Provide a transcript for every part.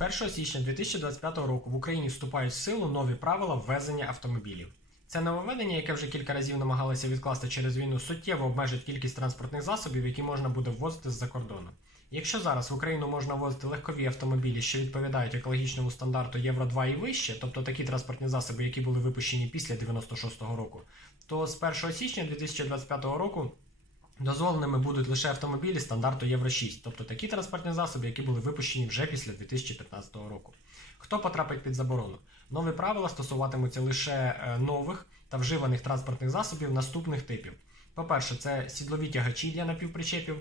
З 1 січня 2025 року в Україні вступають в силу нові правила ввезення автомобілів. Це нововведення, яке вже кілька разів намагалися відкласти через війну, суттєво обмежить кількість транспортних засобів, які можна буде ввозити з-за кордону. Якщо зараз в Україну можна ввозити легкові автомобілі, що відповідають екологічному стандарту Євро 2 і вище, тобто такі транспортні засоби, які були випущені після 96-го року, то з 1 січня 2025 року Дозволеними будуть лише автомобілі стандарту Євро 6, тобто такі транспортні засоби, які були випущені вже після 2015 року. Хто потрапить під заборону? Нові правила стосуватимуться лише е, нових та вживаних транспортних засобів наступних типів. По-перше, це сідлові тягачі для напівпричепів.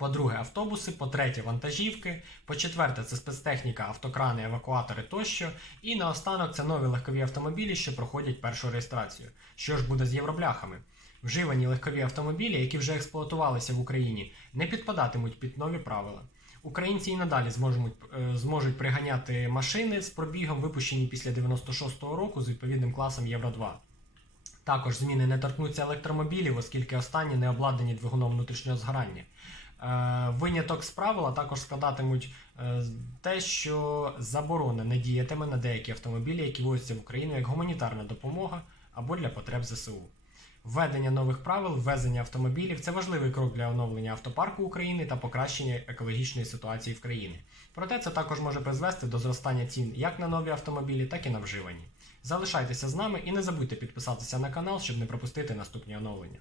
По-друге, автобуси, по-третє, вантажівки, по-четверте, це спецтехніка, автокрани, евакуатори тощо. І наостанок це нові легкові автомобілі, що проходять першу реєстрацію. Що ж буде з євробляхами? Вживані легкові автомобілі, які вже експлуатувалися в Україні, не підпадатимуть під нові правила. Українці і надалі зможуть, е, зможуть приганяти машини з пробігом, випущені після 96-го року з відповідним класом Євро 2. Також зміни не торкнуться електромобілів, оскільки останні не обладнані двигуном внутрішнього згорання. Е, Виняток з правила також складатимуть е, те, що заборона не діятиме на деякі автомобілі, які ввозяться в Україну як гуманітарна допомога або для потреб ЗСУ. Введення нових правил, ввезення автомобілів це важливий крок для оновлення автопарку України та покращення екологічної ситуації в країні. Проте це також може призвести до зростання цін як на нові автомобілі, так і на вживані. Залишайтеся з нами і не забудьте підписатися на канал, щоб не пропустити наступні оновлення.